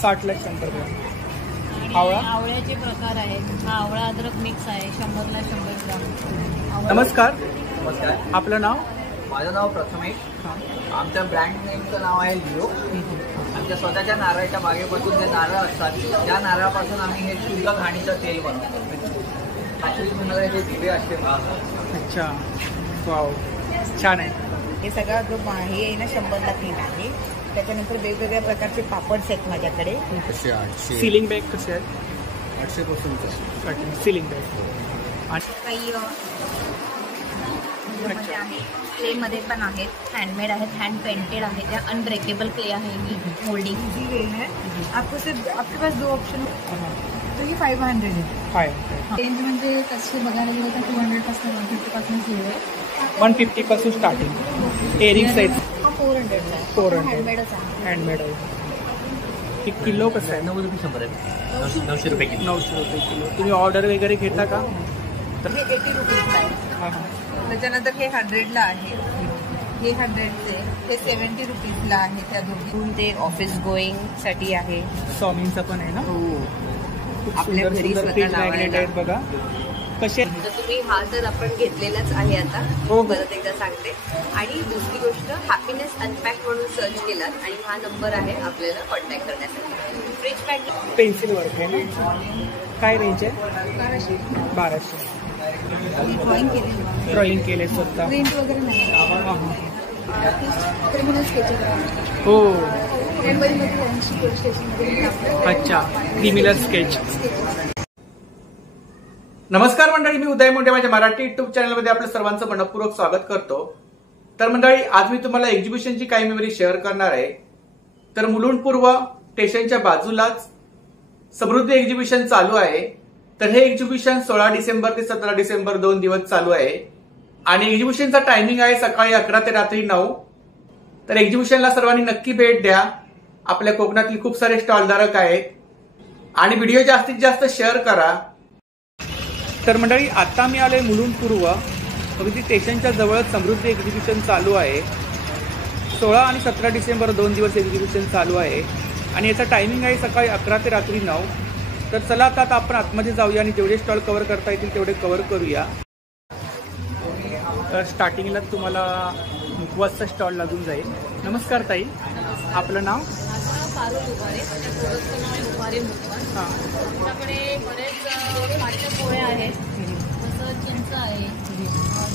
60ला 100 ग्राम. आवळा, आवळ्याचे प्रकार आहेत. हा आवळा अद्रक मिक्स आहे, 100ला 100 ग्राम. नमस्कार. नमस्कार. आपलं नाव? माझं नाव प्रथमेश. आमच्या ब्रँड नेमचं नाव आहे लिओ. आमच्या स्वतःच्या नारळाच्या बागेपासून जे नारळ असतात त्या नारळापासून आम्ही हे शुद्ध घाणीचं तेल बनवतो. ॲक्च्युली तुम्हाला हे दिवे असते. अच्छा, वाव, छान आहे. हे सगळा जो हे आहे ना 100ला 3 आहे. त्याच्यानंतर वेगवेगळ्या प्रकारचे पापड्स आहेत माझ्याकडे. सिलिंग बॅग कसे आहेत? 800 पासून सिलिंग बॅग. आणि काही आहे क्ले मध्ये पण आहेत, हँडमेड आहेत, हँड पेंटेड आहे, त्या अनब्रेकेबल क्ले आहे ही मोल्डिंग जी वे है. आपको सिर्फ आपके पास 2 ऑप्शन. तो ये 500 है. रेंज म्हणजे कसे बघायला गेलं तर 200 पासून 150 पासून सुरू आहे. 150 पासून स्टार्टिंग. एअरिंग साईज 400 हँडमेडच आहे. हँडमेड आहे. एक किलो कसं आहे? 90 रुपये 100 आहे. 900 रुपये किलो. 900 रुपये किलो. तुम्ही ऑर्डर वगैरे घेता का? तर हे 80 रुपीजला आहे. त्याच्यानंतर हे 100ला आहे. हे 100चे, हे 70 रुपीजला आहे. त्या दोघी ते ऑफिस गोईंग साठी आहे. स्वामींचा पण आहे ना? हो, आपल्या घरी स्वतः लावायला आहेत बघा कसे. तर तुम्ही हा तर आपण घेतलेलाच आहे आता. हो, परत एकदा सांगते. आणि दुसरी गोष्ट, हॅपीनेस अनपॅक म्हणून सर्च केलात आणि हा नंबर आहे आपल्याला कॉन्टॅक्ट करण्यासाठी. फ्रिज पॅक पेन्सिल वर्क आहे ना? काय रेंज आहे? 1200. ड्रॉइंग केले स्वतः. प्रिंट वगैरे नाही. क्रिमिनल स्केच हो. मुंबईमध्ये अच्छा, क्रिमिनल स्केच. नमस्कार मंडळी, मी उदय मुंडे. माझ्या मराठी युट्यूब चॅनलमध्ये आपलं सर्वांचं मनपूर्वक स्वागत करतो. तर मंडळी, आज मी तुम्हाला एक्झिबिशनची काही मेमरी शेअर करणार आहे. तर मुलुंड पूर्व स्टेशनच्या बाजूलाच समृद्धी एक्झिबिशन चालू आहे. तर हे एक्झिबिशन 16 डिसेंबर ते 17 डिसेंबर 2 दिवस चालू आहे. आणि एक्झिबिशनचा टायमिंग आहे सकाळी 11 ते रात्री 9. तर एक्झिबिशनला सर्वांनी नक्की भेट द्या. आपल्या कोकणातील खूप सारे स्टॉलधारक आहेत. आणि व्हिडिओ जास्तीत जास्त शेअर करा. तर मंडळी, आता मी आलोय मुलुंड पूर्व. अगदी स्टेशनच्या जवळच समृद्धी एक्झिबिशन चालू आहे. 16 आणि 17 डिसेंबर 2 दिवस एक्झिबिशन चालू आहे. आणि याचा टायमिंग आहे सकाळी 11 ते रात्री 9. तर चला आता आपण आतमध्ये जाऊया आणि जेवढे स्टॉल कव्हर करता येतील तेवढे कव्हर करूया. तर स्टार्टिंगला तुम्हाला मुखवासचा स्टॉल लागून जाईल. नमस्कार ताई, आपलं नाव? पारुल उभारे. त्या प्रोडक्टचं नाव आहे उभारे मुखवास. आमच्याकडे बरेच पाट्या पोळ्या आहेत. जसं चिंच आहे,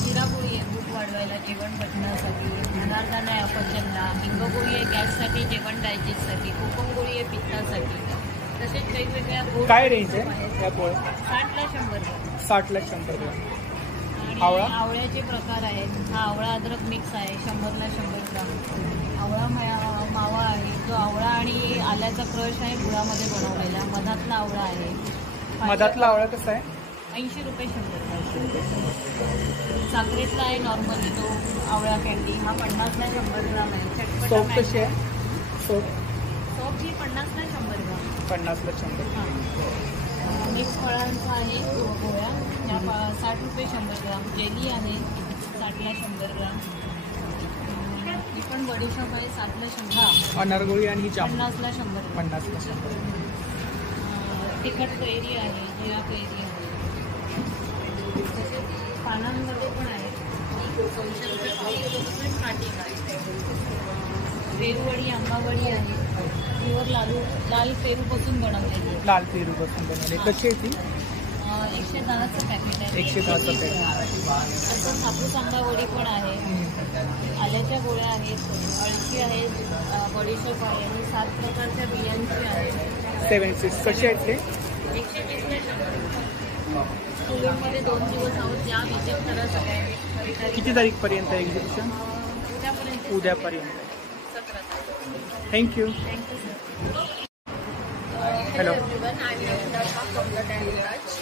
जिरापोळी आहे भूक वाढवायला, जेवण पचण्यासाठी. अनारदाना आहे अपचनला. हिंगपोळी आहे गॅससाठी, जेवण डायजेस्टसाठी. कोकमपोळी आहे पित्तासाठी. तसेच वेगवेगळ्या गोड. काय रेंज आहे या पोळ्या? 60ला 100 ग्राम. 60ला 100 ग्राम. आणि आवळ्याचे प्रकार आहेत. हा आवळा अद्रक मिक्स आहे, 100ला 100 ग्राम. आवळा मावा आहे, जो आवळा आणि आल्याचा क्रश आहे गुळामध्ये बनवलेला. मधातला आवळा आहे. मधातला आवळा कसा आहे? 80 रुपये 100 ग्राम. साखरेतला आहे नॉर्मली तो आवळा कॅन्डी. हा 50ला 100 ग्राम आहे. सोप कशी आहे? सोप ही 50ला 100 ग्राम. 50ला 100. मिक्स फळांचा आहे गोळ्या, त्या 60 रुपये 100 ग्राम. जेली आहे 60ला 100 ग्राम. ही पण बडीशॉप आहे 60ला 100. अनारगोळी आणि ही 50ला 100. 50ला 100. तिखट कैरी आहे, जिरा कैरी आहे. तसेच पानांमध्ये पण आहे. 200 रुपये पाव स्टार्टिंग आहे. पेरूवडी, आंबावडी आहे. प्युअर लाल पेरूपासून बनवलेली आहे. लाल पेरूपासून बनवले. कशी आहे ती? 110चं पॅकेट आहे. 110चं पॅकेट. असं हापूस आंबावडी पण आहे. आल्याच्या गोळ्या आहेत, अळशी आहेत, बडीशोप आहे. आणि 7 प्रकारच्या बियांची आहे. 76 कसे आहेत ते? 120ला 100. मुलुंडमध्ये 2 दिवस आहोत. या विजिट करा सगळ्यांनी. किती तारीखपर्यंत आहे एक्झिबिशन? उद्यापर्यंत. उद्यापर्यंत. 17 तारीख. Thank you. Thank you sir. Hello everyone, I am Natasha from the Dandy Touch.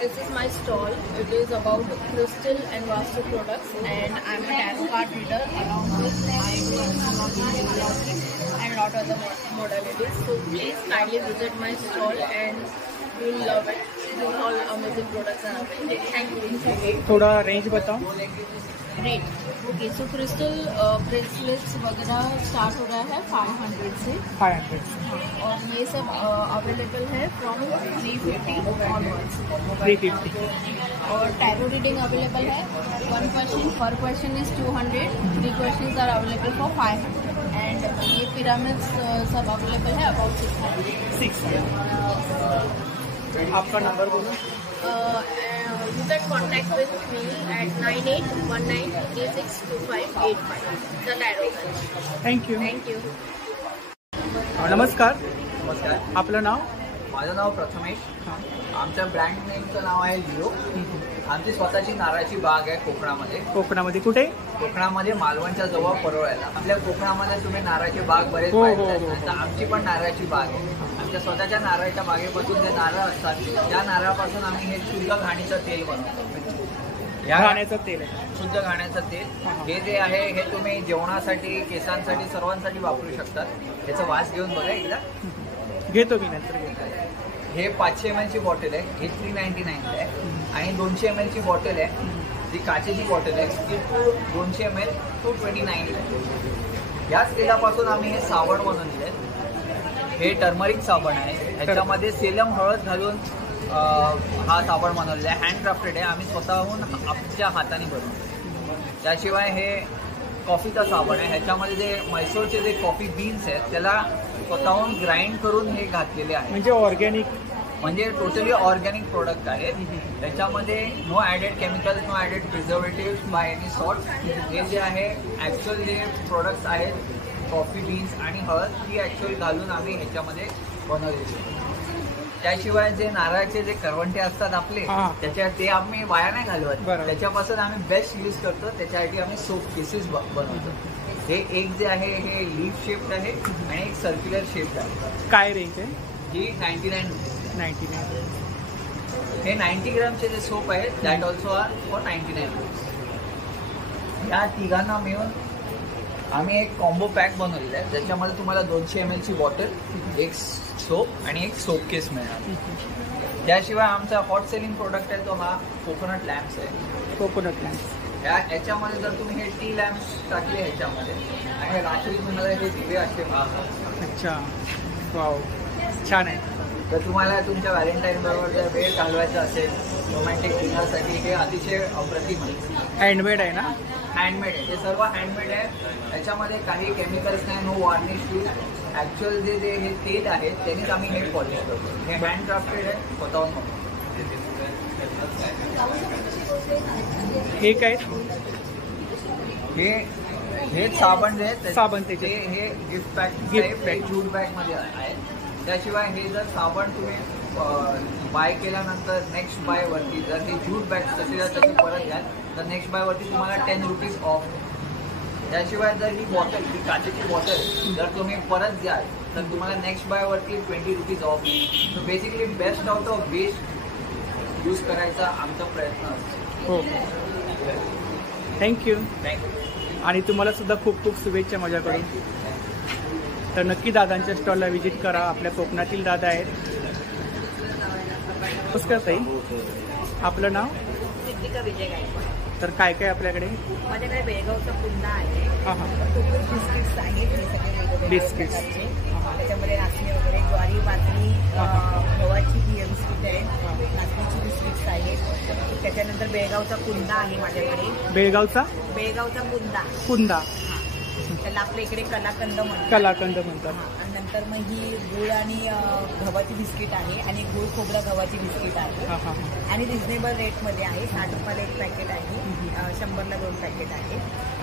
This is my stall. It is about crystal and Vastu products, and I am a tarot card reader. Along with I do astrology and lot other modalities. So please kindly visit my stall and you will love it. These are all amazing products and amazing. Thank you. थोड़ा range बताओ. Rate okay so crystal bracelets वगैरह start हो रहा है 500 से 500 और ये सब अवेलेबल है फ्रॉम 350 ऑनवर्ड्स 350 और टैरो रीडिंग अवेलेबल है 1 question per question is 200 3 questions are available for 500 and ये पिरामिड्स सब अवेलेबल है अबाउट 600 आपका नंबर बोलो। You can contact with me at 9819362585. The Tarot. Thank you. Thank you. नमस्कार, नमस्कार, आपलं नाव? माझं नाव प्रथमेश. आमच्या ब्रँड नेमचं नाव आहे लिओ. आमची स्वतःची नारळाची बाग आहे कोकणामध्ये. कोकणामध्ये कुठे? कोकणामध्ये मालवणच्या जवळ परोळ्याला. आपल्या कोकणामध्ये तुम्ही नारळाची बाग बरेच हो, पाहिजे हो, आहेत. हो. तर आमची पण नारळाची बाग आहे. आमच्या स्वतःच्या नारळाच्या बागेपासून जे नारळ असतात त्या नारळापासून आम्ही हे शुद्ध घाणीचं तेल बनवतो. या घाण्याचं तेल आहे. शुद्ध घाण्याचं तेल हे जे आहे हे तुम्ही जेवणासाठी, केसांसाठी, सर्वांसाठी वापरू शकतात. याचा वास घेऊन बघा एकदा. घेतो मी नंतर घेतो. हे 500 ml ची बॉटल आहे. हे 399 आहे आणि 200 ml ची बॉटल आहे. जी काचेची बॉटल आहे ती 200 ml 229 आहे. याच तेलापासून आम्ही हे साबण बनवलेले आहे. हे टर्मरिक साबण आहे. ह्याच्यामध्ये सेलम हळद घालून हा साबण बनवलेला आहे. हँडक्राफ्टेड आहे. आम्ही स्वतःहून आमच्या हाताने बनवतो. त्याशिवाय हे कॉफीचा साबण आहे. ह्याच्यामध्ये जे म्हैसूरचे जे कॉफी बीन्स आहेत त्याला स्वतःहून ग्राइंड करून हे घातलेले आहे. म्हणजे ऑर्गॅनिक, म्हणजे टोटली ऑर्गॅनिक प्रोडक्ट आहेत. त्याच्यामध्ये no added chemicals, no added preservative by any sort. हे जे आहे ॲक्च्युअल जे प्रोडक्ट्स आहेत कॉफी बीन्स आणि हळद ही ॲक्च्युअल घालून आम्ही ह्याच्यामध्ये बनवलेली. त्याशिवाय जे नारळाचे जे करवंटे असतात आपले त्याच्या ते आम्ही वाया नाही घालवत. त्याच्यापासून आम्ही बेस्ट यूज करतो. त्याच्यासाठी आम्ही सोप केसेस बनवतो. हे एक जे आहे हे लीफ शेप्ड आहे आणि एक सर्क्युलर शेप्ड आहे. काय रेंज आहे? ही 99 रुपीज. 99. हे 90 ग्रामचे जे सोप आहेत that also are for 99 rupees. या तिघांना मिळून आम्ही एक कॉम्बो पॅक बनवलेला आहे. ज्याच्यामध्ये तुम्हाला 200 ml ची बॉटल, एक सोप आणि एक सोप केस मिळणार. त्याशिवाय आमचा हॉट सेलिंग प्रोडक्ट आहे तो हा कोकोनट लॅम्प्स आहे. Coconut lamp. याच्यामध्ये जर तुम्ही हे टी लॅम्प्स टाकले ह्याच्यामध्ये आणि रात्री तुम्हाला हे दिवे असते. अच्छा, वाव, छान आहे. तर तुम्हाला तुमच्या व्हॅलेंटाईन बरोबर जर वेळ घालवायचा असेल रोमॅन्टिक डिनरसाठी हे अतिशय अप्रतिम आहे. हँडमेड आहे ना? हँडमेड आहे. हे सर्व हँडमेड आहे. याच्यामध्ये काही केमिकल्स नाही, नो वार्निश यूज. ॲक्च्युअल जे हे तेल आहे त्यांनीच आम्ही हे पॉलिश करतो. हे हँडक्राफ्टेड आहे स्वतःहून. हे काय? हे साबण जे आहेत साबण ते हे गिफ्ट पॅक जूट बॅगमध्ये आहे. त्याशिवाय हे जर साबण तुम्ही बाय केल्यानंतर नेक्स्ट बायवरती जर हे जूट बॅग तसे परत घ्याल तर नेक्स्ट बायवरती तुम्हाला 10 रुपीज ऑफ. त्याशिवाय जर ही बॉटल, ही काचेची बॉटल जर तुम्ही परत द्याल तर तुम्हाला नेक्स्ट बायवरती 20 rupees off. So basically best out of waste use करायचा आमचा प्रयत्न असतो. हो, थँक्यू. थँक्यू. आणि तुम्हाला सुद्धा खूप खूप शुभेच्छा माझ्याकडून. तर नक्की दादांच्या स्टॉलला व्हिजिट करा. आपल्या कोकणातील दादा आहेत. नमस्कार ताई, आपलं नाव? सिद्धिका विजय गायकवाड. तर काय काय आपल्याकडे? माझ्याकडे बेळगावचा पुन्हा आहे. हां हां. बिस्किट्स आहेत. हे सगळे वेगवेगळे बिस्किट्स. प्रकारचे. त्याच्यामध्ये नाचणी वगैरे, ज्वारी, बाजरी, गव्हाची बियर बिस्किट आहेत, नाचणीची बिस्किट्स आहेत. त्याच्यानंतर बेळगावचा कुंदा आहे माझ्याकडे. बेळगावचा कुंदा. कुंदा. त्याला आपल्या इकडे कलाकंद म्हणतात. कलाकंद म्हणतात. आणि नंतर मग ही गुळ आणि गव्हाची बिस्किट आहे आणि गुळ खोबरा गव्हाची बिस्किट आहे. हां हां. आणि रिझनेबल रेटमध्ये आहे. 60 रुपयाला एक पॅकेट आहे. 100ला 2 पॅकेट आहे.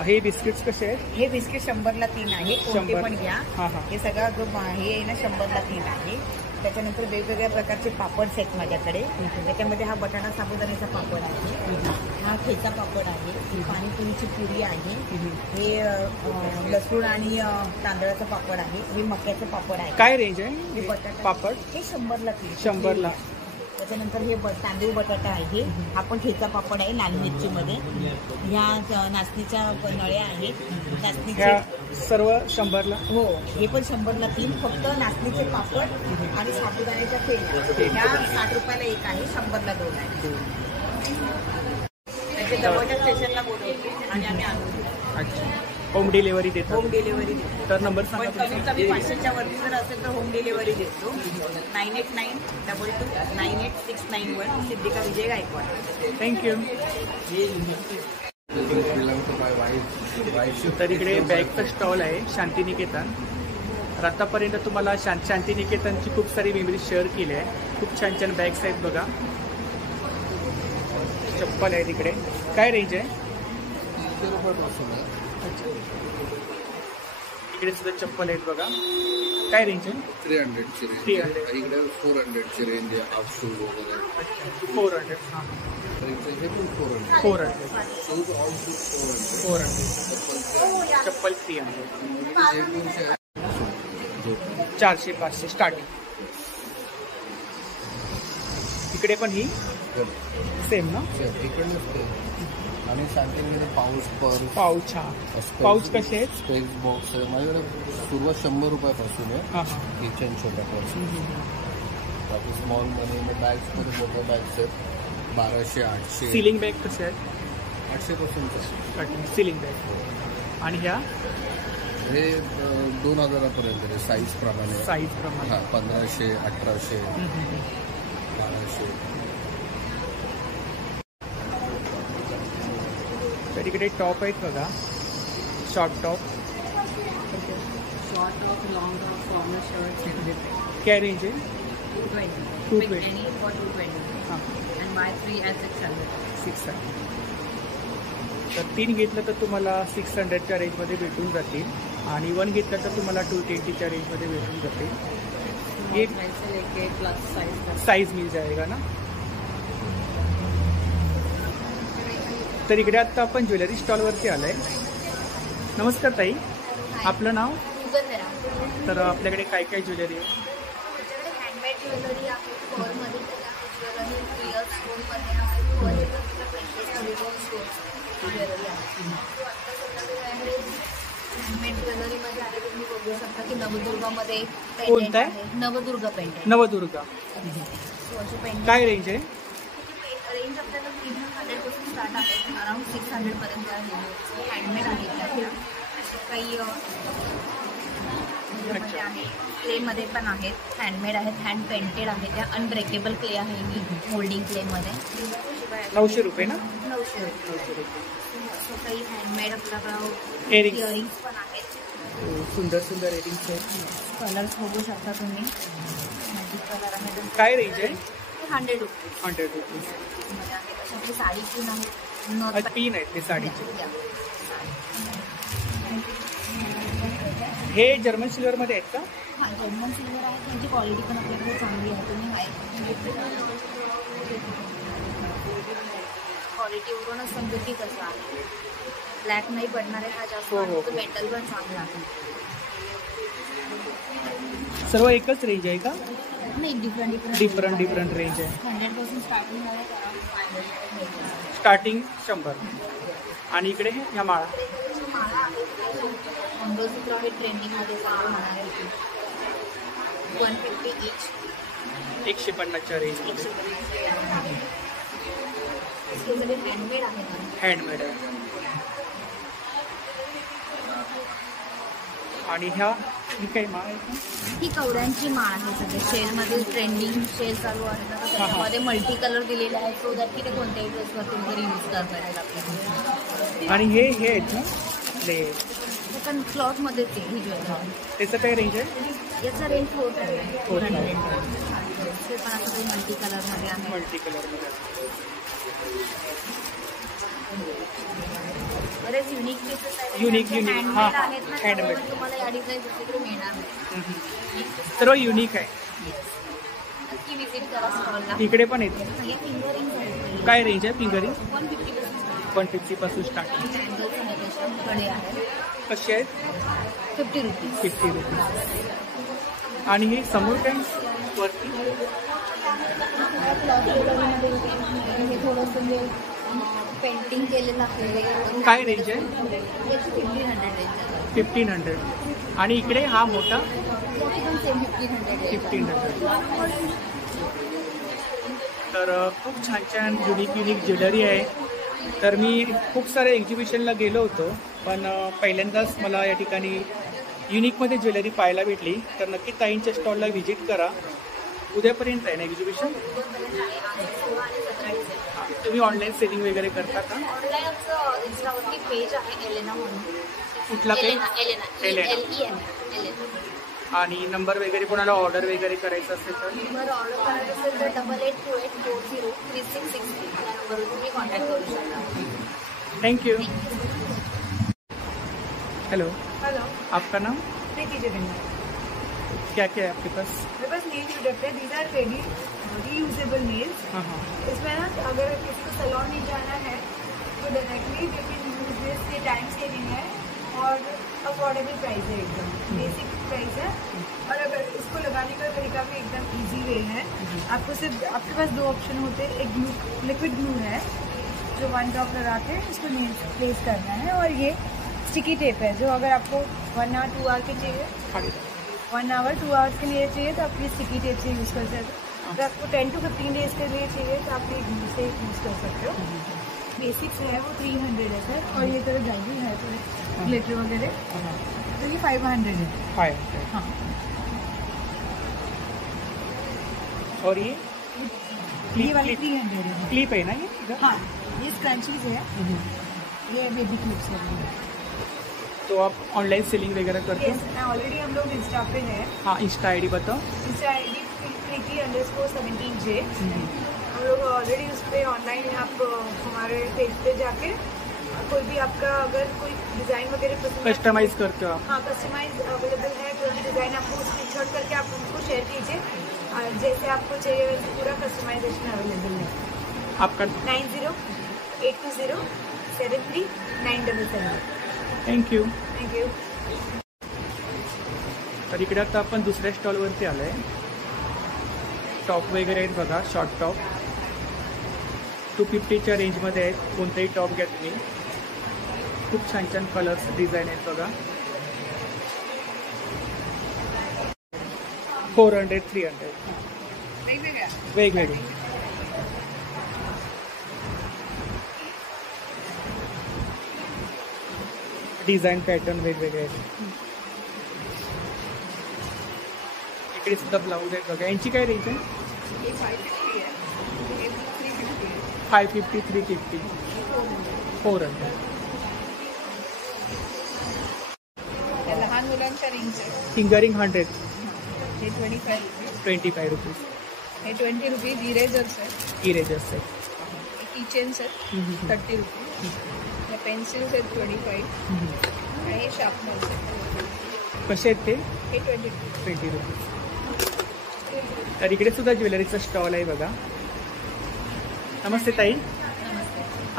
हे बिस्किट्स कसे आहेत? हे बिस्किट 100ला 3 आहे. कोणते 100. पण घ्या. हां हां. हे सगळं जो हे आहे ना 100ला 3 आहे. त्याच्यानंतर वेगवेगळ्या प्रकारचे पापड आहेत माझ्याकडे. त्याच्यामध्ये हा बटाटा साबुदाण्याचा पापड आहे. हा ठेचा पापड आहे. ही पाणीपुरीची पुरी आहे. हे लसूण आणि तांदळाचं पापड आहे. हे मक्याचं पापड आहे. काय रेंज आहे हे बटाटा पापड? हे 100ला 3. 100ला. त्याच्यानंतर हे तांदूळ बटाटा आहे. हा पण ठेचा पापड आहे लाल मिरचीमध्ये. ह्या नाचणीच्या नळ्या आहेत. नाचणीचे सर्व 100ला. हो, हे पण 100ला 3. फक्त नाचणीचे पापड आणि साबुदाण्याच्या फेऱ्या ह्या 60 रुपयाला एक आहे. 100ला 2 आहे. ते जवळच्या स्टेशनला बोलवते आणि आम्ही आणतो. अच्छा, होम डिलिव्हरी देतो. होम डिलिव्हरी देतो. तर नंबर पण सांगा कमीत तुमचा. कमी 500च्या वरती जर असेल तर होम डिलिव्हरी देतो. 9892298691 सिद्धिका विजय गायकवाड. थँक्यू. तर इकडे बॅगचा स्टॉल आहे शांतिनिकेतन. तर आतापर्यंत तुम्हाला शांतिनिकेतनची खूप सारी मेमरीज शेअर केली आहे. खूप छान छान बॅग्स आहेत बघा. चप्पल आहे तिकडे. काय रेंज आहे? 300 रुपयापासून आहे. अच्छा, इकडे सुद्धा चप्पल आहेत बघा. काय रेंज आहे? 300ची रेंज. 300. इकडे 400ची रेंज आहे. हाफ शूज वगैरे. 400. हां, 400. 400. Shoes all shoes 400. 400. चप्पल 300. 300. 400-500 स्टार्टिंग. इकडे पण ही सेम ना? इकडे आणि शांतीमध्ये पाऊच. हा, पाऊच कसे आहेत? स्पेस बॉक्स आहे माझ्याकडे. सुरुवात 100 रुपयापासून आहे. हां हां. किचन छोट्यापासून. बाकी स्मॉल मनी बॅग्स मध्ये मोठ्या बॅग्स आहेत 1200, 800. सिलिंग बॅग कसे आहेत? 800 पासून सिलिंग बॅग. आणि ह्या हे 2000 आहे साईज प्रमाणे. साईज प्रमाणे. हा, 1500, 1800, 1200. तर इकडे टॉप आहेत बघा, short top. Short top, long top, formal shirt. काय रेंज आहे? 220. Any for 220. हां, And buy 3 at 600. 600. तर 3 घेतलं तर तुम्हाला 600च्या रेंजमध्ये भेटून जातील. आणि 1 घेतलं तर तुम्हाला 220च्या रेंजमध्ये भेटून जातील. एक प्लस साइज. साईज मिल जाएगा ना. तर इकडे आता आपण ज्वेलरी स्टॉलवरती आलो आहे. नमस्कार ताई, आपलं नाव? तर आपल्याकडे काय काय ज्वेलरी आहे? हँडमेड ज्वेलरी आहे, फॉलमध्ये ज्वेलरी, रिअल स्टोनमध्ये आहे, ज्वेलरी आहे. हँडमेड ज्वेलरीमध्ये आहे तुम्ही बघू शकता की नवदुर्गामध्ये कोणतं आहे? नवदुर्गा पेंडेंट. नवदुर्गा. पेंडेंट काय रेंज आहे? रेंज आपल्याला 300 पासून स्टार्ट आहे, अराउंड 600 पर्यंत आहे. हँडमेड आहे त्याच्या काही आहे, क्लेमध्ये पण आहेत, हँडमेड आहेत, हँड पेंटेड आहे. त्या अनब्रेकेबल क्ले आहे ही मोल्डिंग क्लेमध्ये. 900 रुपये ना? 900 रुपये. काही हँडमेड आपल्याकडं Earrings. इयरिंग्स पण आहेत. सुंदर सुंदर रेटिंग्स आहेत. कलर्स बघू शकता तुम्ही. मॅजिक कलर आहे. काय रेंज आहे? 100 रुपीज 100 रुपीज. मध्ये आहे. त्याच्यामध्ये साडी पिन आहे. अच्छा, पिन आहेत ते साडीचे. हे जर्मन सिल्वरमध्ये आहेत का? हा, जर्मन सिल्वर आहे. त्यांची क्वालिटी पण आपल्याकडे चांगली आहे. तुम्ही क्वालिटीवरूनच समजू की कसं आहे. ब्लॅक नाही पडणार आहे. हा जास्त हो, हो. मेटल पण चांगला आहे. सर्व एकच रेंज आहे का? नाही, डिफरंट डिफरंट रेंज आहे. 100% स्टार्टिंग आहे. स्टार्टिंग 100. आणि इकडे ह्या माळा. माळा आहे. मंगळसूत्र आहे ट्रेंडिंगमध्ये चालू होणार आहे. 150 इच. 150च्या रेंज. हँडमेड आहे. हँडमेड आहे. आणि ह्या ही काही माळ आहे का? ही कवड्यांची माळ आहे. सगळे शेलमध्ये ट्रेंडिंग शेल चालू आहे ना, तर त्याच्यामध्ये मल्टी कलर दिलेले आहेत, सो दॅट की ते कोणत्याही ड्रेसवरती वगैरे यूज करता येईल आपल्याला. आणि हे आहेत ना ले हे पण क्लॉथमध्येच आहे ही ज्वेलरी. त्याचं काय रेंज आहे? याचा रेंज 400 आहे. 400. हे पण आता काही मल्टी कलरमध्ये आहे. मल्टी कलरमध्ये. बरेच युनिक पीसेस आहेत. युनिक हँडमेड हां हां, आहेत ना, हँडमेड. त्यामुळे तुम्हाला या डिझाईन दुसरीकडे मिळणार नाही. सर्व युनिक आहे. नक्की विजिट करा स्टॉलला. इकडे पण आहेत. हे फिंगरिंग्स आहेत. काय रेंज आहे फिंगरिंग? 150 पासून स्टार्टिंग. बँगल्स आहेत त्याच्याकडे आहे. कसे आहेत? 50 रुपीज. 50 रुपीज. आणि हे समोर काय वरती? क्लॉथ ज्वेलरीमध्ये हे थोडंसं म्हणजे पेंटिंग केलेलं आहे. काय रेंज आहे? याची 1500 रेंज आहे. 1500. आणि इकडे हा मोठा याची पण सेम 1500 आहे. 1500. तर खूप छान छान युनिक ज्वेलरी आहे. तर मी खूप साऱ्या एक्झिबिशनला गेलो होतो, पण पहिल्यांदाच मला या ठिकाणी युनिकमध्ये ज्वेलरी पाहायला भेटली. तर नक्की ताईंच्या स्टॉलला व्हिजिट करा. उद्यापर्यंत आहे ना एक्झिबिशन? तुम्ही ऑनलाईन सेलिंग वगैरे करता का? ऑनलाईन आमचं इंस्टावरती पेज आहे एलेना म्हणून. कुठला पेज? एलेना. आणि नंबर वगैरे कोणाला ऑर्डर वगैरे करायचं असेल तर? नंबर ऑर्डर करायचं असेल तर 8828403663 या नंबरवर तुम्ही कॉन्टॅक्ट करू शकता. Thank you. हेलो, हेलो, आपका नाम? प्रीति जगन्नाथ. क्या क्या है आपके पास? मेरे पास नेल प्रोडक्ट है. These are ready reusable nails. हाँ हाँ. इसमें ना अगर किसी को सैलून नहीं जाना है तो डायरेक्टली दे कैन यूज दिस. ये टाइम सेविंग है और अफोर्डेबल प्राइस है, एकदम बेसिक प्राइस है. और अगर इसको लगाने का तरीका भी एकदम इजी वे है. आपको सिर्फ आपके पास दो ऑप्शन होते हैं. एक ग्लू, लिक्विड ग्लू है जो 1 ड्रॉप लगा के इसको नेल्स प्लेस करना है. और ये स्टिकी टेप है जो अगर आपको 1 आवर 2 आवर के चाहिए, 1 आवर 2 आवर्स के लिए चाहिए तो आप ये स्टिकी टेप से यूज़ कर सकते हो. अगर आपको 10 to 15 डेज के लिए चाहिए तो आप ये ग्लू से यूज़ कर सकते हो. बेसिक्स है वो 300 है सर. और ये थोड़ा जल्दी है तो ग्लिटर वगैरह तो ये 500 है. 500. हाँ. और ये ये वाली 300 है. क्लिप है ना ये? हाँ, ये स्क्रंचीज है. ये बेबी क्लिप्स है. तो आप ऑनलाइन सेलिंग वगैरह करते यस, मैं ऑलरेडी हम लोग इंस्टा पे है. हो? हाँ, इंस्टा आईडी बताओ. Insta ID Preeti_17J. हम लोग ऑलरेडी उस पर ऑनलाइन आप हमारे पेज पे जाके कोई भी आपका अगर कोई डिज़ाइन वगैरह पसंद कस्टमाइज करते हो आप? हाँ, कस्टमाइज अवेलेबल है. कोई भी डिज़ाइन आपको स्क्रीनशॉट करके आप उनको शेयर कीजिए. जैसे आपको चाहिए वैसे पूरा कस्टमाइजेशन अवेलेबल है. आपका? 9082073977. थँक्यू. Thank you. तर इकडे आता आपण दुसऱ्या स्टॉलवरती आलो आहे. टॉप वगैरे आहेत बघा, शॉर्ट टॉप 250च्या रेंजमध्ये आहेत. कोणताही टॉप घ्या तुम्ही. खूप छान छान कलर्स डिझाईन आहेत बघा. 400 300 वेगवेगळे. डिझाईन पॅटर्न वेगवेगळे आहेत. इकडे सुद्धा ब्लाऊज आहेत बघा. यांची काय रेंज आहे? 550 350 400. लहान मुलांच्या रिंग्स आहे. फिंगरिंग 100. हे 25 रुपीज. हे 20 रुपीज. इरेजर्स आहे. इरेजर्स आहेत. किचन्स आहेत 30 रुपीज. या पेन्सिल्स आहेत 25. आणि हे शार्पनर्स आहेत. कसे आहेत ते? हे 20 रुपीज. तर इकडे सुद्धा ज्वेलरीचा स्टॉल आहे बघा. नमस्ते ताई,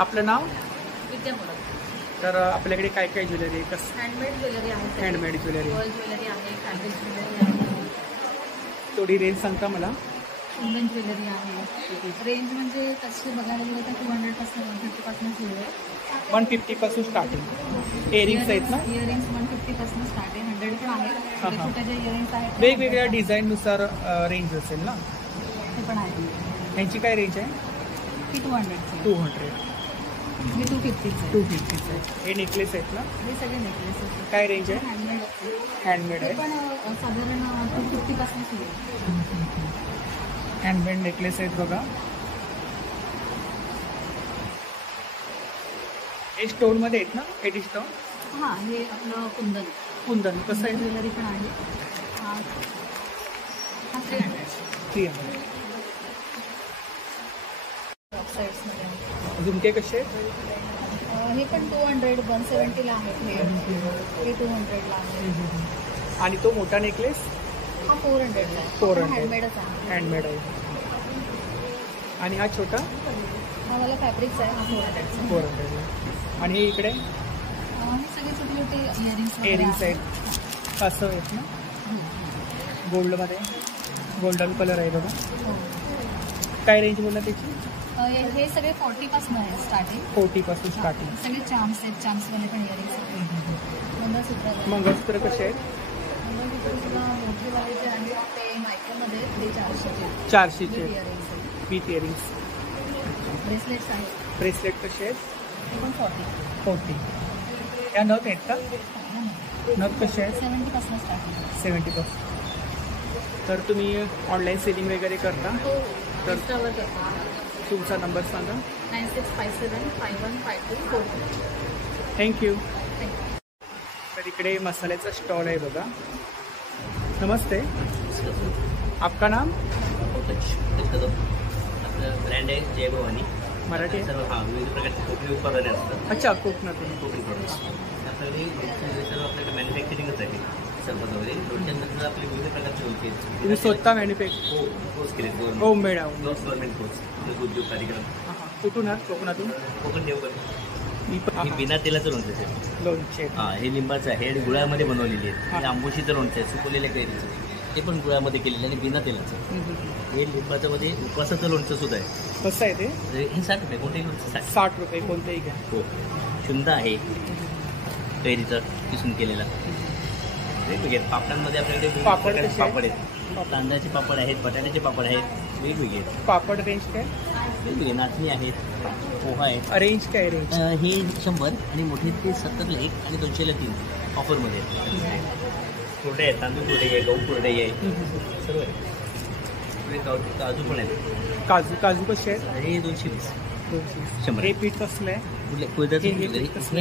आपलं नाव? विद्या बोलत. तर आपल्याकडे काय काय ज्वेलरी आहे? कसं हँडमेड ज्वेलरी आहे. Handmade jewellery? पर्ल ज्वेलरी आहे, फॅब्रिक ज्वेलरी आहे, थोडी रेंज सांगता मला? कुंदन ज्वेलरी आहे. रेंज म्हणजे तशी बघायला गेलं तर 200 पासून 150 पासून सुरू आहे. 150 पासून स्टार्टिंग. इयरिंग्स आहेत ना? इयरिंग्स 150 पासून स्टार्ट आहे. 100 पण आहे. छोट्या ज्या इयरिंग्स आहेत वेगवेगळ्या डिझाईननुसार रेंज असेल ना? ते पण आहे. यांची काय रेंज आहे? ही 200 200. हे 250 250 आहे. हे नेकलेस आहेत ना? हे सगळे नेकलेसेस काय रेंज आहे? हँडमेड हँडमेड ते आहे. पण साधारण 250 पासून सुरू आहे. हँडमेड नेकलेस आहेत बघा. हे स्टोनमध्ये आहेत ना? 80 स्टोन. हां, हे आपलं कुंदन कुंदन कसं आहे? ज्वेलरी पण आहे. हा 300. 300. साईड्समध्ये झुमके कसे आहेत? हे पण 200 170ला आहेत. हे 200ला आहे. आणि तो मोठा नेकलेस? हा 400ला आहे. 400. हँडमेडच आहे. हँडमेड आहे. आणि हा छोटा? हा मला फॅब्रिक्स आहे. हा 400चा. 400. आणि हे इकडे हे सगळे छोटे छोटे इयरिंग्स आहेत. कासव आहेत ना? गोल्डमध्ये गोल्डन कलर आहे बघा. काय रेंज बोलला त्याची? हे सगळे 40 पासून आहे स्टार्टिंग. 40 पासून स्टार्टिंग. सगळे चार्म्स आहेत. चार्म्समध्ये पण इयरिंग्स आहेत. मंगळसूत्र आहे. मंगळसूत्र कसे आहेत? मंगळसूत्र मोठेवाले जे आहेत ते मायक्रोमध्ये आहेत. ते 400चे 400चे इयरिंग्स आहेत. With earrings. ब्रेसलेट्स आहेत. ब्रेसलेट कसे आहेत? हे पण 40. या नथ आहेत का? नथ कसे आहेत? 70 पासून स्टार्ट. 70%. तर तुम्ही ऑनलाईन सेलिंग वगैरे करता? तर इन्स्टावर करतो. तुमचा नंबर सांगा. 9657515242. थँक्यू. तर इकडे मसाल्याचा स्टॉल आहे बघा. नमस्ते, आपका नाम? आपलं ब्रँड आहे जय भवानी. मराठी आहे? सर्व विविध प्रकारचे कोकणी उत्पादने असतात. अच्छा, कोकणातून. कोकणी प्रोडक्ट्स आपल्याकडे सर्व आपल्याकडे मॅन्युफॅक्चरिंगच आहे. सर्व वगैरे लोणच्यानंतर आपले विविध प्रकारचे लोणचे तुम्ही स्वतः मॅन्युफॅक्चर कोर्स केले. होममेड आहे? गव्हर्नमेंट कोर्स उद्योग कार्यक्रम. कुठून आहात? कोकणातून? कोकण देवगड. मी पण हे बिना तेलाचं लोणचं आहे. लोणचे. हां, हे लिंबाचं आहे. हे गुळामध्ये बनवलेली आहे. हे आंबोशीचं लोणचं आहे, सुकवलेल्या कैरीचं. ते पण गुळामध्ये केलेलं आणि बिना तेलाचं. हे लिंबाचं मध्ये उपवासाचं लोणचं सुद्धा आहे. कसं आहे ते? हे 60 रुपये. कोणतेही लोणचं 60. 60 रुपये कोणतेही घ्या. हो. शुंदा आहे कैरीचा किसून केलेला. वेगवेगळे पापडांमध्ये आपल्याकडे विविध पापड प्रकारचे कसे आहेत? पापड आहेत. तांदळाचे पापड आहेत, बटाट्याचे पापड आहेत, वेगवेगळे आहेत. पापड रेंज काय? वेगवेगळे नाचणी आहेत, पोहा आहे. रेंज काय रेंज? हे 100 आणि मोठे ते 70ला 1 आणि 200ला 3 ऑफरमध्ये. कुरडे आहेत, तांदूळ कुरडे आहे, गहू कुरडे आहे, सर्व आहे. पुढे काजू पण आहेत. काजू कसे आहेत? हे 220. 100. हे पीठ कसलं आहे? उडदाचं हे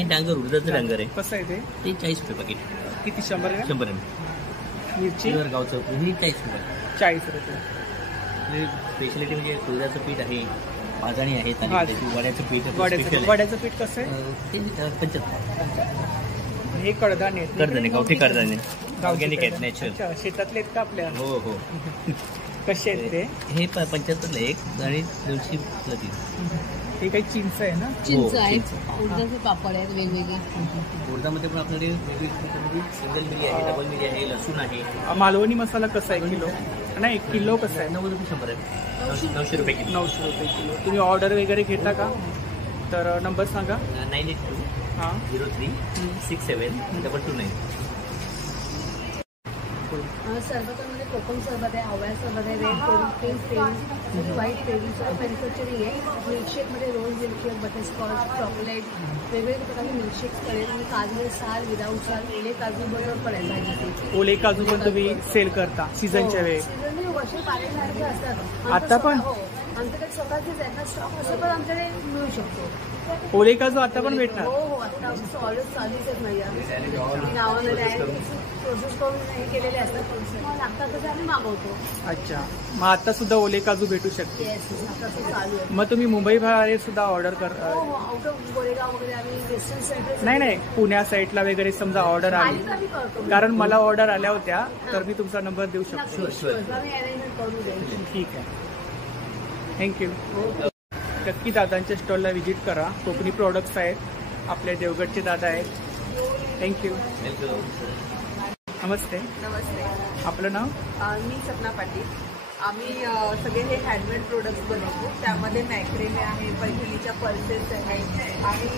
डांगर, उडदाचं डांगर आहे. कसं आहे ते? ते 40 रुपये पाकिट. किती? 100 ग्रॅम? 100 मिरची? गावचं हे 40 रुपये. 40 रुपये. स्पेशलिटी म्हणजे उडदाचं पीठ आहे, भाजणी आहेत आणि वड्याचं पीठ special आहे. वड्याचं पीठ कसं आहे? ते 75. हे कडधान्य आहेत? कडधान्य, गावठी कडधान्य, ऑर्गॅनिक आहेत, नॅचरल. अच्छा, शेतातले आहेत का आपल्या? हो हो. कसे आहेत ते? हे 75ला 1 आणि 200ला 3. हे काही चिंच आहे ना? चिंच आहे. चिंच. उडदाचे पापड आहेत वेगवेगळे. उडदामध्ये पण आपल्याकडे वेगवेगळी सिंगल मिरी आहे, डबल मिरी आहे, लसूण आहे. मालवणी मसाला कसा आहे किलो? नाही, 1 किलो कसं आहे? 90 रुपये 100 आहे. 900 रुपये किलो. 900 रुपये किलो. तुम्ही ऑर्डर वगैरे घेता का? तर नंबर सांगा. 982 हां. 03 67 229. सरबतामध्ये कोकम सरबत आहे, आवळा सरबत आहे, रेड पेरी, व्हाईट पेरीचं मॅन्युफॅक्चरिंग आहे. मिल्कशेकमध्ये रोज मिल्कशेक, बटरस्कॉच, चॉकलेट, वेगवेगळे प्रकारचे मिल्कशेक्स पडेल आणि काजू साल, विदाऊट साल, ओले काजू बरोबर पडेल भाजीचे. ओले काजू पण तुम्ही सेल करता सीझनच्या वेळी? सीझनली वर्ष 12 असतात. आता पण? हो, आमच्याकडे स्वतःचेच आहेत ना स्टॉक, असं पण आमच्याकडे मिळू शकतो. ओले काजू आता पण भेटणार? हो हो, आता आमचं ऑर्डर चालूच आहेत माझ्या नावामध्ये आहे. प्रोसेस करून हे केलेले असतात. लागतात तसं आम्ही मागवतो. अच्छा, मग आता सुद्धा ओले काजू भेटू शकते? येस, आता असं चालू आहे. मग तुम्ही मुंबई बाहेर सुद्धा ऑर्डर कर? हो हो, आउट ऑफ गोरेगाव वगैरे आम्ही वेस्टर्न सेंटर. नाही, पुण्या साईडला वगैरे समजा ऑर्डर आली, आम्ही करतो. कारण मला ऑर्डर आल्या होत्या, तर मी तुमचा नंबर देऊ शकतो. आम्ही अरेंजमेंट करू देऊ. ठीक आहे, थँक्यू. नक्की दादांच्या स्टॉलला व्हिजिट करा. कोकणी प्रोडक्ट्स आहेत, आपल्या देवगडचे दादा आहेत. थँक्यू. नमस्ते, नमस्ते. आपलं नाव? मी सपना पाटील. आम्ही सगळे हे हँडमेड प्रोडक्ट्स बनवतो. त्यामध्ये मॅक्रेमे आहे, पैठणीच्या पर्सेस आहेत आणि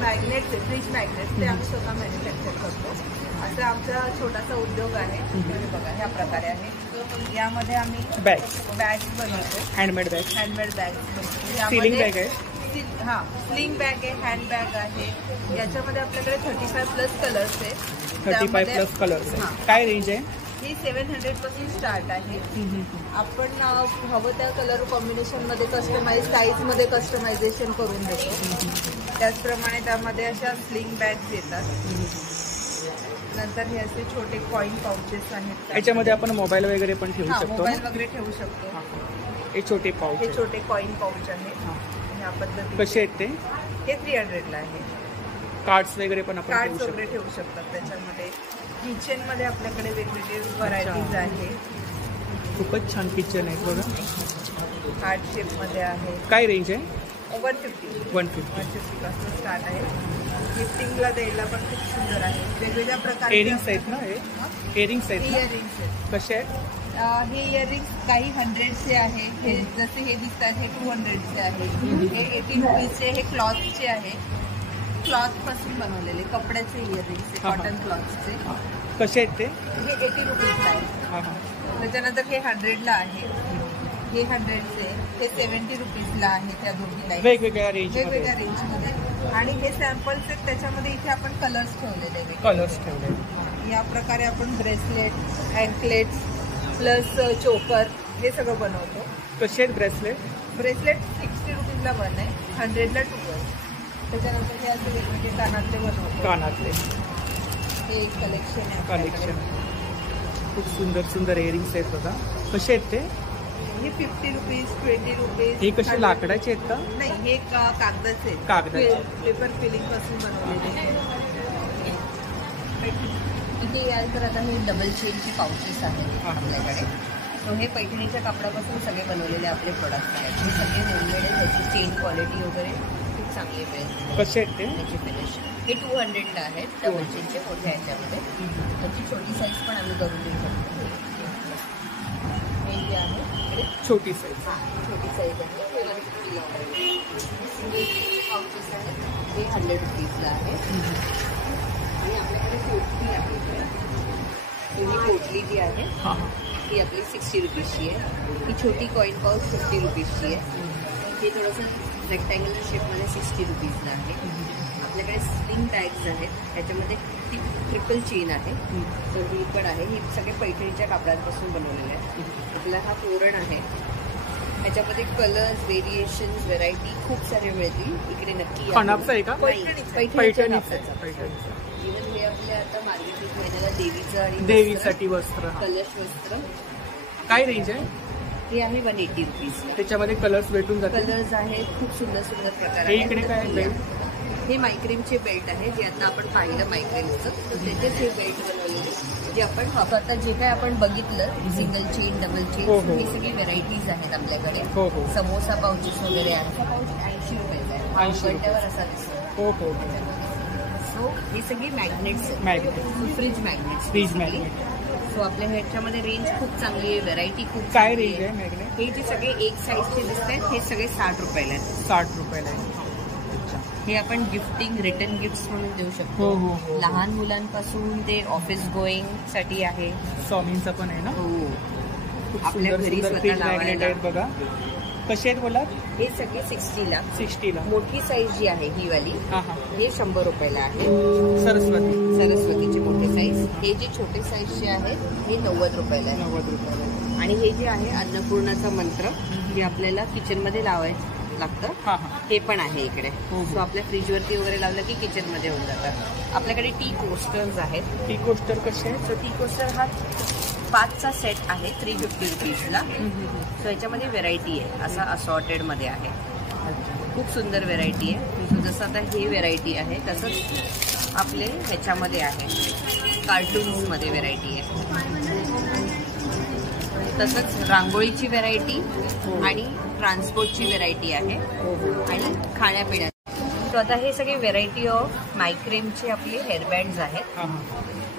मॅग्नेट्स आहे, फ्रीज मॅग्नेट्स, ते आम्ही स्वतः मॅन्युफॅक्चर करतो. असं आमचा छोटासा उद्योग आहे. बघा, ह्या प्रकारे आहे. यामध्ये आम्ही बॅग्स बनवतो, हँडमेड बॅग. हँडमेड बॅग्स बनवतो. सिलिंग बॅग आहे? हां, स्लिंग बॅग आहे, हँड बॅग आहे. याच्यामध्ये आपल्याकडे 35+ कलर्स आहेत. 35+ कलर्स आहे. काय रेंज आहे? ही 700 पासून स्टार्ट आहे. आपण हवं त्या कलर कॉम्बिनेशनमध्ये कस्टमाइज, साईजमध्ये कस्टमायझेशन करून देतो. त्याचप्रमाणे त्यामध्ये अशा स्लिंग बॅग्स येतात. नंतर हे असे छोटे कॉइन पाउचेस आहेत. याच्यामध्ये आपण मोबाईल वगैरे पण ठेवू शकतो? मोबाईल वगैरे ठेवू शकतो. हे छोटे पाऊच, हे छोटे कॉइन पाउच आहेत. ह्या पद्धतीने. कसे आहेत ते? हे 300ला आहे. कार्ड्स वगैरे पण आपण कार्ड्स ठेवू वगैरे शकतो? ठेवू शकतात. त्याच्यामध्ये किचन मध्ये आपल्याकडे वेगवेगळे व्हरायटीज आहे. खूपच छान किचन आहे बघा. हार्ट शेप मध्ये आहे. काय रेंज आहे? 150 पासून स्टार्ट आहे. गिफ्टिंगला द्यायला पण खूप सुंदर आहे. वेगवेगळ्या प्रकारचे इयरिंग्स आहेत ना? हे इयरिंग्स आहेत ना? इयरिंग्स आहेत. कसे आहेत? हे इयरिंग्स काही 100चे आहे. हे जसे हे दिसतात हे 200चे आहे. हे 80 रुपीजचे. हे क्लॉथचे आहे. क्लॉथ पासून बनवलेले कपड्याचे इयरिंग्स, कॉटन क्लॉथचे. कसे आहेत ते? हे 80 रुपीजला आहे. हां हां. त्याच्यानंतर हे 100ला आहे. हे 100चे. हे 70 रुपीजला आहे त्या दोन्ही लाईट वेगवेगळ्या रेंज वेगवेगळ्या रेंजमध्ये. आणि हे सॅम्पल्स आहेत, त्याच्यामध्ये इथे आपण कलर्स ठेवलेले आहेत. कलर्स ठेवले. या प्रकारे आपण ब्रेसलेट, अँकलेट्स प्लस चोकर हे सगळं बनवतो. कसे आहेत ब्रेसलेट? ब्रेसलेट 60 रुपीजला वन आहे, 100ला 2 आहे. त्याच्यानंतर हे असे वेगवेगळे कानातले बनवतो. कानातले हे एक कलेक्शन आहे कलेक्शन. खूप सुंदर सुंदर इयरिंग्स आहेत बघा. कसे आहेत ते? हे 50 रुपीज, 20 रुपीज. हे कसे लाकडाचे आहेत का? नाही, हे कागदाचे आहेत. कागदाचे. पेपर फिलिंग पासून बनवलेले. इथे याल तर आता हे डबल चेनचे पाउचेस आहेत आपल्याकडे. तो हे पैठणीच्या कापडापासून सगळे बनवलेले आपले प्रोडक्ट्स आहेत. हे सगळे होममेड आहेत. त्याची चेन क्वालिटी वगैरे खूप चांगली मिळेल. कसे आहेत ते? त्याची फिनिश हे 200ला आहेत. डबल चेनचे मोठ्या ह्याच्यामध्ये. त्याची छोटी साईज पण आम्ही करून देऊ शकतो. हे जे आहे छोटी साईज. छोटी साईज आहे. पाउचेस आहेत. हे 100 रुपीजला आहे. आणि आपल्याकडे पोटली आहे. ही पोटली जी आहे ती आपली 60 रुपीजची आहे. ही छोटी कॉईन पाऊच 50 रुपीजची आहे. हे थोडंसं रेक्टँग्युलर शेपमध्ये 60 रुपीजला आहे. आपल्याकडे स्लिंग बॅग्स आहेत. त्याच्यामध्ये ट्रिपल चेन आहे. तर ही पण आहे. ही सगळे पैठणीच्या कापडांपासून बनवलेले आहे. आपला हा तोरण आहे. ह्याच्यामध्ये कलर्स, व्हेरिएशन्स, व्हेरायटी खूप सारे मिळतील. इकडे नक्की खणापचा आहे का? पैठणीचा. इव्हन हे आपल्या आता मार्केट महिन्याला देवीचं आणि देवीसाठी वस्त्र. कलश वस्त्र. काय रेंज आहे? हे आहे 180 रुपीज. त्याच्यामध्ये कलर्स भेटून जातात. कलर्स आहेत. खूप सुंदर सुंदर प्रकार हे इकडे काय बेल्ट? हे मायक्रीमचे बेल्ट आहे. जे आता आपण पाहिलं मायक्रीमचं, तर त्याचेच हे बेल्ट बनवलेले. जे आपण आता जे काय आपण बघितलं सिंगल चेन, डबल चेन, ही सगळी व्हेरायटीज आहेत आपल्याकडे. समोसा पाउचेस वगैरे आहेत. पाउच 80 रुपयाचा आहे. 80 रुपयावर असा दिसतो. सो ही सगळी मॅग्नेट्स आहेत. Fridge magnets. Fridge magnet. So आपल्या ह्याच्यामध्ये रेंज खूप चांगली आहे. व्हेरायटी खूप काय रेंज आहे मॅग्नेट? हे जे सगळे एक साईजचे दिसत आहेत हे सगळे 60 रुपयाला आहेत. 60 रुपयाला आहे. हे आपण गिफ्टिंग, रिटर्न गिफ्ट्स म्हणून देऊ शकतो. लहान मुलांपासून ते ऑफिस गोईंग साठी आहे. स्वामींचा पण आहे ना? हो. आपल्या घरी स्वतः लावायला आहेत बघा. कसे आहेत बोला? हे सगळे 60ला. 60ला. मोठी साईज जी आहे ही वाली हे 100 रुपयाला आहे. सरस्वतीची मोठी साईज. हे जे छोटे साईजचे आहेत हे 90 रुपयाला आहे. 90 रुपयाला. आणि हे जे आहे अन्नपूर्णाचा मंत्र जे आपल्याला किचनमध्ये लावायचं लागतं हे पण आहे इकडे. सो आपल्या फ्रीजवरती वगैरे लावलं की किचनमध्ये होऊन जातात. आपल्याकडे टी कोस्टर्स आहेत. टी कोस्टर कसे आहेत? सो टी कोस्टर हा 5चा सेट आहे 350 रुपीजला. सो याच्यामध्ये व्हेरायटी आहे. असा असॉर्टेड मध्ये आहे. खूप सुंदर व्हेरायटी आहे. सो जसं आता ही व्हेरायटी आहे तसंच आपले ह्याच्यामध्ये आहे. कार्टून्स मध्ये व्हेरायटी आहे. तसंच रांगोळीची व्हेरायटी आणि ट्रान्सपोर्टची व्हेरायटी आहे. आणि खाण्यापिण्याची. सो आता हे सगळे व्हेरायटी ऑफ मायक्रेमचे आपले हेअरबँड्स आहेत.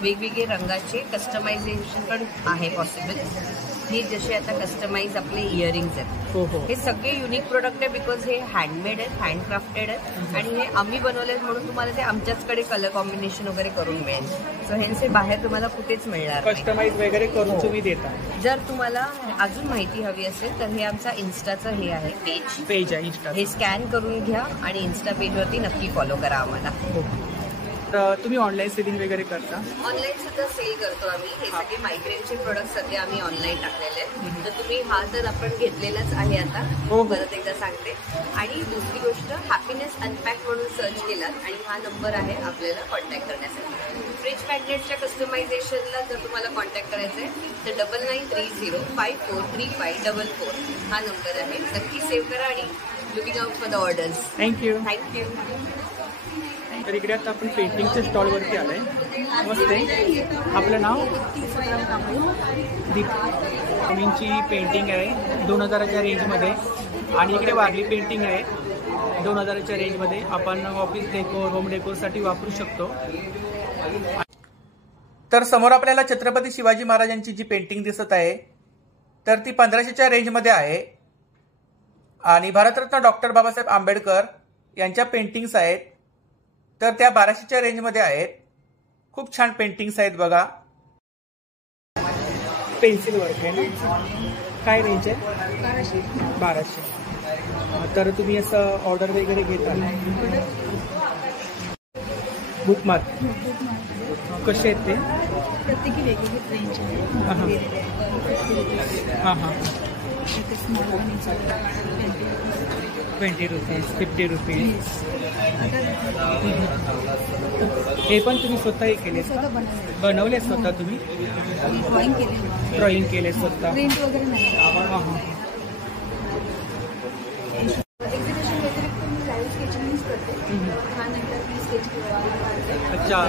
वेगवेगळे रंगाचे कस्टमायझेशन पण आहे पॉसिबल. हे जसे आता कस्टमाइज आपले इयरिंग्स आहेत. हे सगळे युनिक प्रोडक्ट आहे बिकॉज हे हँडमेड आहेत, हँडक्राफ्टेड आहेत. आणि हे आम्ही बनवले म्हणून तुम्हाला ते आमच्याचकडे कलर कॉम्बिनेशन वगैरे करून मिळेल. सो ह्यांचे बाहेर तुम्हाला कुठेच मिळणार नाही. कस्टमाइज वगैरे करून तुम्ही देता. जर तुम्हाला अजून माहिती हवी असेल तर हे आमचा इन्स्टाचं हे आहे पेज आहे इन्स्टा. हे स्कॅन करून घ्या आणि इन्स्टा पेजवरती नक्की फॉलो करा आम्हाला. तुम्ही ऑनलाईन सेलिंग वगैरे करता? ऑनलाईन सुद्धा सेल करतो आम्ही. हे सगळे मायग्रेनचे प्रोडक्ट सध्या आम्ही ऑनलाईन टाकलेले आहेत. तर तुम्ही हा तर आपण घेतलेलाच आहे आता. परत एकदा सांगते. आणि दुसरी गोष्ट हॅपीनेस अनपॅक म्हणून सर्च केलात आणि हा नंबर आहे आपल्याला कॉन्टॅक्ट करण्यासाठी. फ्रीज मॅग्नेटच्या कस्टमायझेशनला जर तुम्हाला कॉन्टॅक्ट करायचं आहे तर 9930543544 हा नंबर आहे. नक्की सेव्ह करा आणि looking out for the orders. Thank you. Thank you. तर इकडे आता आपण पेंटिंगच्या स्टॉलवरती आलोय. नमस्ते. आपलं नाव? दीपींची पेंटिंग आहे 2000च्या रेंजमध्ये. आणि इकडे वारली पेंटिंग आहे 2000च्या रेंजमध्ये. आपण ऑफिस डेकोर, होम डेकोरसाठी वापरू शकतो. तर समोर आपल्याला छत्रपती शिवाजी महाराजांची जी पेंटिंग दिसत आहे तर ती 1500च्या रेंजमध्ये आहे. आणि भारतरत्न डॉक्टर बाबासाहेब आंबेडकर यांच्या पेंटिंग्स आहेत तर त्या 1200च्या रेंजमध्ये आहेत. खूप छान पेंटिंग्स आहेत बघा. पेन्सिल वर्क आहे ना. काय रेंज आहे? 1200. तर तुम्ही असं ऑर्डर वगैरे घेता? बुक मार्क कसे आहेत ते? प्रत्येकी वेगवेगळी रेंज आहे. हां हां. 20 रुपीज, 50 रुपीज. हे पण तुम्ही स्वतः हे केले? बनवले स्वतः तुम्ही? ड्रॉइंग केले, ड्रॉइंग केले स्वतः? प्रिंट वगैरे नाही. हां हां. एक्झिबिशन व्यतिरिक्त मी लाईव्ह स्केचिंगच करते. त्यानंतर मी स्केच अच्छा,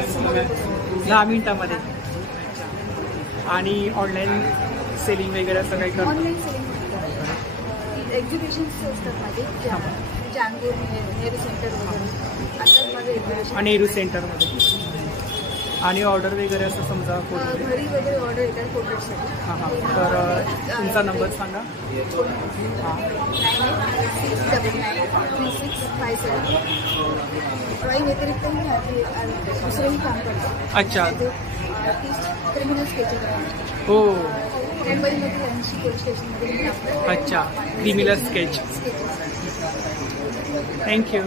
10 मिनिटामध्ये. आणि ऑनलाईन सेलिंग वगैरे असं काही करतो? ऑनलाईन सेलिंग एक्झिबिशन्स असतात माझे, जांगूर नेहरू सेंटर वगैरे असतात माझे एक्झिबिशन. नेहरू सेंटरमध्ये. आणि ऑर्डर वगैरे असं समजा घरी वगैरे ऑर्डर येतात पोर्ट्रेटसाठी. हां हां. तर तुमचा नंबर सांगा. हां. 98693657. ड्रॉइंग व्यतिरिक्त मी दुसरंही काम करतो. अच्छा. 30 क्रिमिनल स्केचेस आहे. हो. मुंबईमध्ये 80 पोलीस स्टेशनमध्ये मी काम करते. अच्छा, क्रिमिनल स्केच. स्केचेस. थँक्यू.